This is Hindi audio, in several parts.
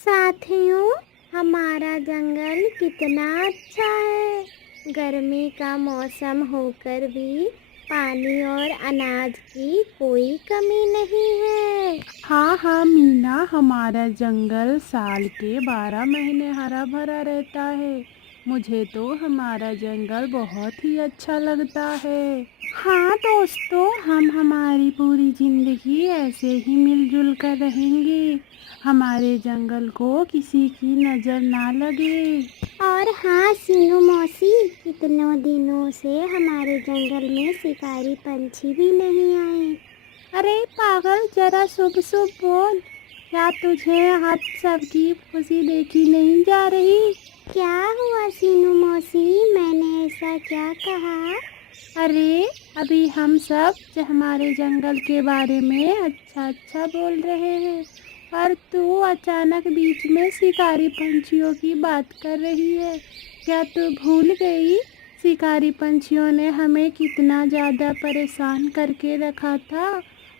साथियों, हमारा जंगल कितना अच्छा है। गर्मी का मौसम होकर भी पानी और अनाज की कोई कमी नहीं है। हाँ हाँ मीना, हमारा जंगल साल के 12 महीने हरा भरा रहता है। मुझे तो हमारा जंगल बहुत ही अच्छा लगता है। हाँ दोस्तों, हम हमारी पूरी जिंदगी ऐसे ही मिलजुल कर रहेंगे। हमारे जंगल को किसी की नज़र ना लगे। और हाँ सीनू मौसी, कितनों दिनों से हमारे जंगल में शिकारी पंछी भी नहीं आए। अरे पागल, जरा शुभ शुभ बोल। क्या तुझे आज सबकी खुशी देखी नहीं जा रही? क्या हुआ सीनू मौसी, मैंने ऐसा क्या कहा? अरे अभी हम सब हमारे जंगल के बारे में अच्छा अच्छा बोल रहे हैं और तू अचानक बीच में शिकारी पंछियों की बात कर रही है। क्या तू भूल गई? शिकारी पंछियों ने हमें कितना ज़्यादा परेशान करके रखा था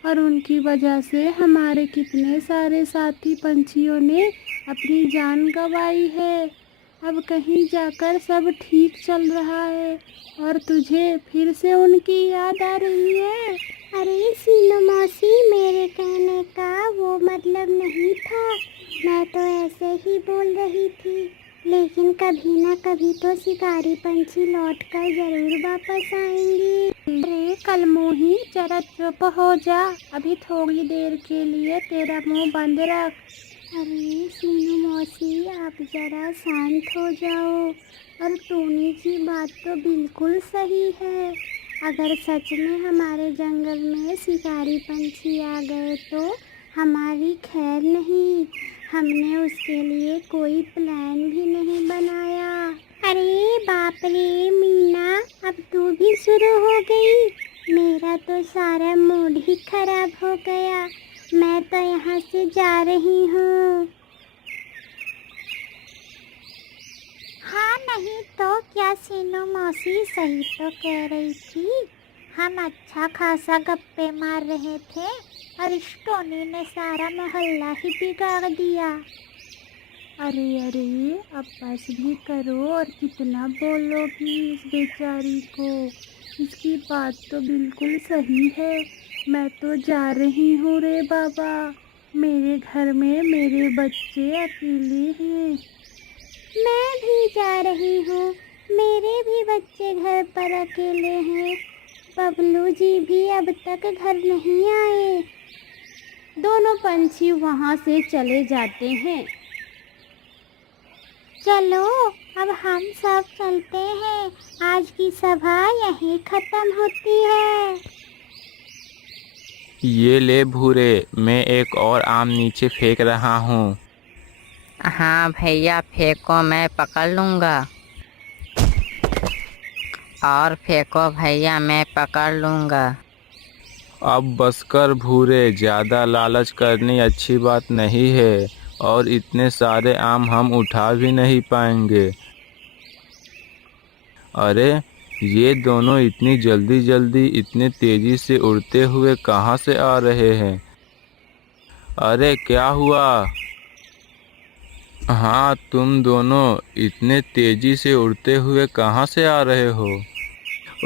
और उनकी वजह से हमारे कितने सारे साथी पंछियों ने अपनी जान गंवाई है। अब कहीं जाकर सब ठीक चल रहा है और तुझे फिर से उनकी याद आ रही है। अरे सीनू मौसी, मेरे कहने का वो मतलब नहीं था। मैं तो ऐसे ही बोल रही थी, लेकिन कभी ना कभी तो शिकारी पंछी लौटकर जरूर वापस आएंगे। अरे कलमोही, जरा चुप हो जा। अभी थोड़ी देर के लिए तेरा मुंह बंद रख। अरे सीनू मौसी, आप जरा शांत हो जाओ। और टोनी की बात तो बिल्कुल सही है। अगर सच में हमारे जंगल में शिकारी पंछी आ गए तो हमारी खैर नहीं। हमने उसके लिए कोई प्लान भी नहीं बनाया। अरे बाप रे मीना, अब तू भी शुरू हो गई। मेरा तो सारा मूड ही खराब हो गया। मैं तो यहाँ से जा रही हूँ। हाँ नहीं तो क्या, सीनू मौसी सही तो कह रही थी। हम अच्छा खासा गप्पे मार रहे थे और इस टोनी ने सारा मोहल्ला ही बिगाड़ दिया। अरे अरे, अब बस भी करो और कितना बोलोगी इस बेचारी को। इसकी बात तो बिल्कुल सही है। मैं तो जा रही हूँ रे बाबा। मेरे घर में मेरे बच्चे अकेले हैं। मैं भी जा रही हूँ। मेरे भी बच्चे घर पर अकेले हैं। बबलू जी भी अब तक घर नहीं आए। दोनों पंछी वहाँ से चले जाते हैं। चलो अब हम सब चलते हैं। आज की सभा यहीं खत्म होती है। ये ले भूरे, मैं एक और आम नीचे फेंक रहा हूँ। हाँ भैया फेंको, मैं पकड़ लूँगा। और फेंको भैया, मैं पकड़ लूँगा। अब बस कर भूरे, ज़्यादा लालच करनी अच्छी बात नहीं है और इतने सारे आम हम उठा भी नहीं पाएंगे। अरे ये दोनों इतनी जल्दी जल्दी इतने तेज़ी से उड़ते हुए कहाँ से आ रहे हैं? अरे क्या हुआ? हाँ, तुम दोनों इतने तेज़ी से उड़ते हुए कहाँ से आ रहे हो?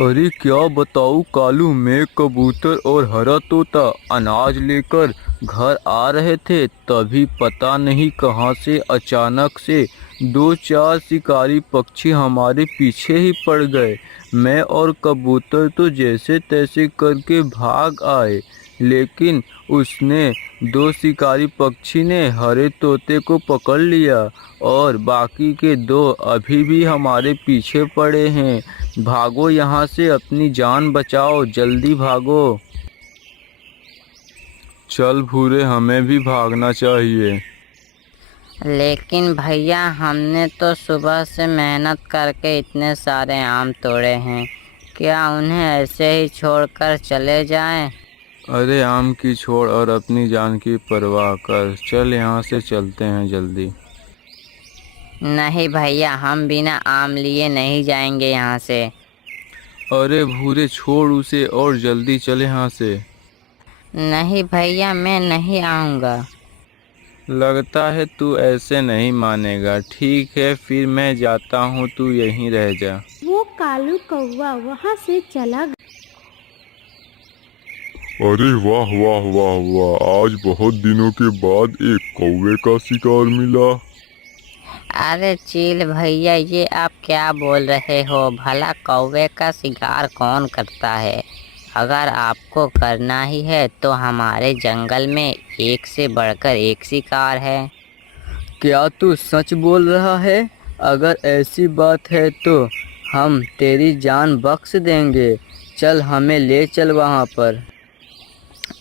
अरे क्या बताऊँ कालू, मैं कबूतर और हरा तोता अनाज लेकर घर आ रहे थे, तभी पता नहीं कहाँ से अचानक से दो चार शिकारी पक्षी हमारे पीछे ही पड़ गए। मैं और कबूतर तो जैसे तैसे करके भाग आए, लेकिन उसने दो शिकारी पक्षी ने हरे तोते को पकड़ लिया और बाकी के दो अभी भी हमारे पीछे पड़े हैं। भागो यहाँ से, अपनी जान बचाओ, जल्दी भागो। चल भूरे, हमें भी भागना चाहिए। लेकिन भैया हमने तो सुबह से मेहनत करके इतने सारे आम तोड़े हैं, क्या उन्हें ऐसे ही छोड़कर चले जाएं? अरे आम की छोड़ और अपनी जान की परवाह कर। चल यहाँ से चलते हैं जल्दी। नहीं भैया, हम बिना आम लिए नहीं जाएंगे यहाँ से। अरे भूरे छोड़ उसे और जल्दी चल यहाँ से। नहीं भैया, मैं नहीं आऊँगा। लगता है तू ऐसे नहीं मानेगा। ठीक है, फिर मैं जाता हूँ, तू यहीं रह जा। वो कालू कौवा वहाँ से चला गया। अरे वाह वाह वाह वाह, आज बहुत दिनों के बाद एक कौवे का शिकार मिला। अरे चील भैया, ये आप क्या बोल रहे हो? भला कौवे का शिकार कौन करता है? अगर आपको करना ही है तो हमारे जंगल में एक से बढ़कर एक शिकार है। क्या तू सच बोल रहा है? अगर ऐसी बात है तो हम तेरी जान बख्श देंगे। चल, हमें ले चल वहाँ पर।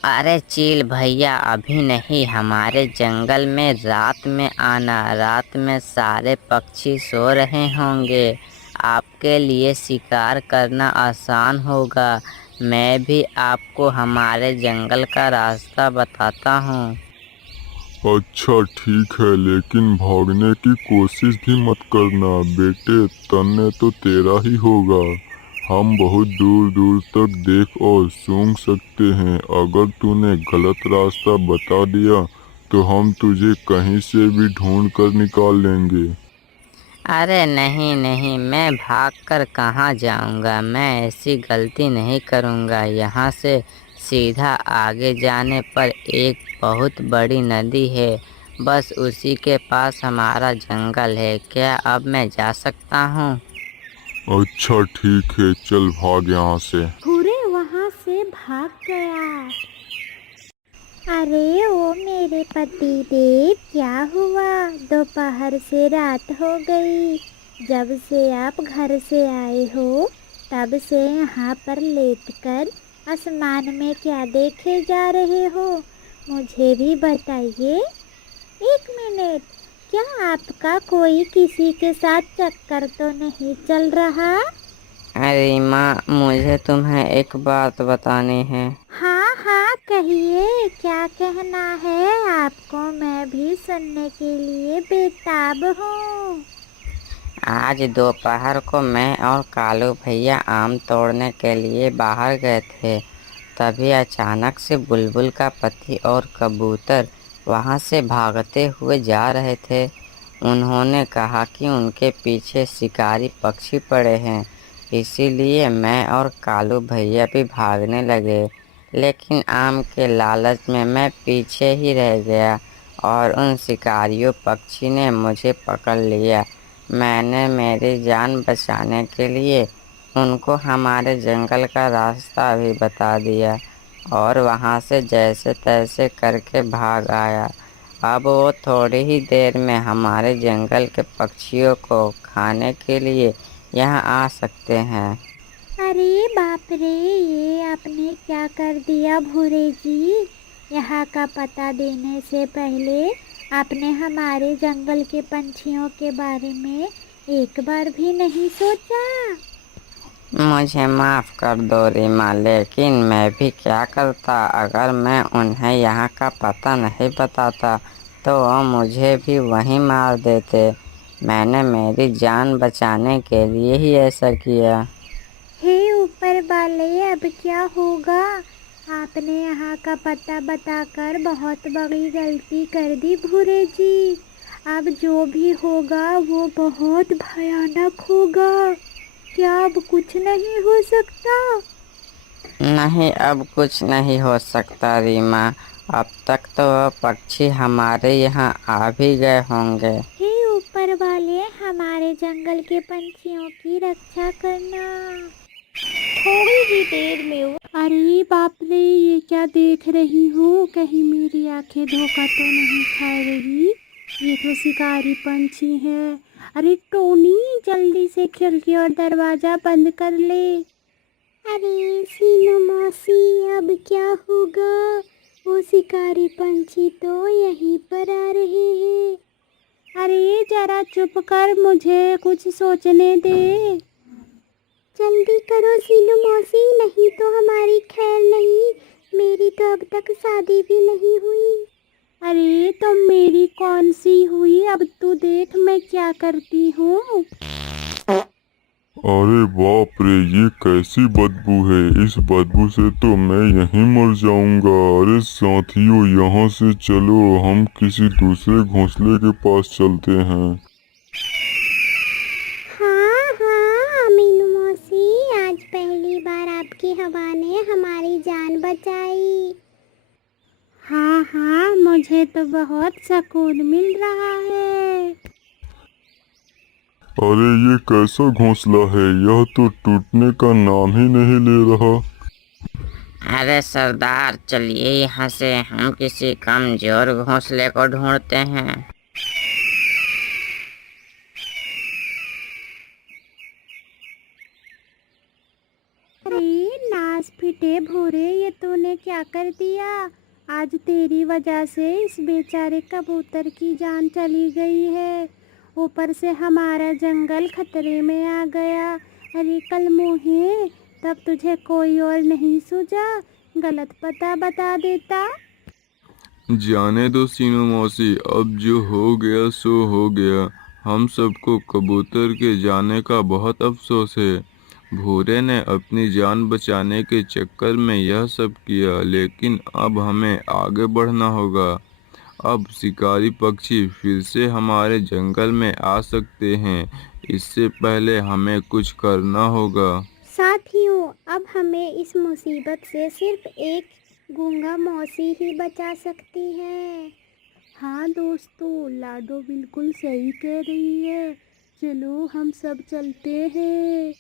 अरे चील भैया, अभी नहीं, हमारे जंगल में रात में आना। रात में सारे पक्षी सो रहे होंगे, आपके लिए शिकार करना आसान होगा। मैं भी आपको हमारे जंगल का रास्ता बताता हूँ। अच्छा ठीक है, लेकिन भागने की कोशिश भी मत करना बेटे, तन्ने तो तेरा ही होगा। हम बहुत दूर दूर तक देख और सूंघ सकते हैं। अगर तूने गलत रास्ता बता दिया तो हम तुझे कहीं से भी ढूंढ कर निकाल लेंगे। अरे नहीं नहीं, मैं भागकर कहाँ जाऊँगा? मैं ऐसी गलती नहीं करूँगा। यहाँ से सीधा आगे जाने पर एक बहुत बड़ी नदी है, बस उसी के पास हमारा जंगल है। क्या अब मैं जा सकता हूँ? अच्छा ठीक है, चल भाग यहाँ से। भूरे वहाँ से भाग गया। अरे ओ मेरे पति देव, क्या हुआ? दोपहर से रात हो गई। जब से आप घर से आए हो तब से यहाँ पर लेटकर आसमान में क्या देखे जा रहे हो? मुझे भी बताइए। एक मिनट, क्या आपका कोई किसी के साथ चक्कर तो नहीं चल रहा? अरे माँ, मुझे तुम्हें एक बात बतानी है। हाँ हाँ कहिए, क्या कहना है आपको? मैं भी सुनने के लिए बेताब हूँ। आज दोपहर को मैं और कालू भैया आम तोड़ने के लिए बाहर गए थे। तभी अचानक से बुलबुल का पति और कबूतर वहाँ से भागते हुए जा रहे थे। उन्होंने कहा कि उनके पीछे शिकारी पक्षी पड़े हैं, इसीलिए मैं और कालू भैया भी भागने लगे। लेकिन आम के लालच में मैं पीछे ही रह गया और उन शिकारियों पक्षी ने मुझे पकड़ लिया। मैंने मेरी जान बचाने के लिए उनको हमारे जंगल का रास्ता भी बता दिया और वहाँ से जैसे तैसे करके भाग आया। अब वो थोड़ी ही देर में हमारे जंगल के पक्षियों को खाने के लिए यहाँ आ सकते हैं। अरे बाप रे, ये आपने क्या कर दिया भूरे जी? यहाँ का पता देने से पहले आपने हमारे जंगल के पंछियों के बारे में एक बार भी नहीं सोचा? मुझे माफ़ कर दो रीमा, लेकिन मैं भी क्या करता? अगर मैं उन्हें यहाँ का पता नहीं बताता तो वो मुझे भी वहीं मार देते। मैंने मेरी जान बचाने के लिए ही ऐसा किया। हे ऊपर वाले, अब क्या होगा? आपने यहाँ का पता बताकर बहुत बड़ी गलती कर दी भूरे जी। अब जो भी होगा वो बहुत भयानक होगा। क्या अब कुछ नहीं हो सकता? नहीं, अब कुछ नहीं हो सकता रीमा। अब तक तो वह पक्षी हमारे यहाँ आ भी गए होंगे। हे ऊपर वाले, हमारे जंगल के पंछियों की रक्षा करना। थोड़ी ही देर में अरे बाप रे, ये क्या देख रही हूँ? कहीं मेरी आंखें धोखा तो नहीं खा रही? ये तो शिकारी पंछी है। अरे टोनी, जल्दी से खिड़की और दरवाजा बंद कर ले। अरे सीनू मौसी, अब क्या होगा? वो शिकारी पंछी तो यहीं पर आ रहे हैं। अरे जरा चुप कर, मुझे कुछ सोचने दे। जल्दी करो सीनू मौसी, नहीं तो हमारी खैर नहीं। मेरी तो अब तक शादी भी नहीं हुई। अरे तो मेरी कौन सी हुई? अब तू देख मैं क्या करती हूँ। अरे बाप रे, ये कैसी बदबू है। इस बदबू से तो मैं यहीं मर जाऊंगा। अरे साथियों, यहाँ से चलो, हम किसी दूसरे घोंसले के पास चलते हैं। हाँ हाँ मीनू मौसी, आज पहली बार आपकी हवा ने हमारी जान बचाई। हाँ हाँ, मुझे तो बहुत सुकून मिल रहा है। अरे ये कैसा घोंसला है, यह तो टूटने का नाम ही नहीं ले रहा। अरे सरदार, चलिए यहाँ से हम किसी कमजोर घोंसले को ढूंढते हैं। अरे नास फिटे भूरे, ये तूने क्या कर दिया। आज तेरी वजह से इस बेचारे कबूतर की जान चली गई है, ऊपर से हमारा जंगल खतरे में आ गया। अरे कल मुहे, तब तुझे कोई और नहीं सूझा, गलत पता बता देता। जाने दो सीनू मौसी, अब जो हो गया सो हो गया। हम सबको कबूतर के जाने का बहुत अफसोस है। भूरे ने अपनी जान बचाने के चक्कर में यह सब किया, लेकिन अब हमें आगे बढ़ना होगा। अब शिकारी पक्षी फिर से हमारे जंगल में आ सकते हैं, इससे पहले हमें कुछ करना होगा। साथियों, अब हमें इस मुसीबत से सिर्फ एक गूंगा मौसी ही बचा सकती है। हाँ दोस्तों, लाडो बिल्कुल सही कह रही है। चलो हम सब चलते हैं।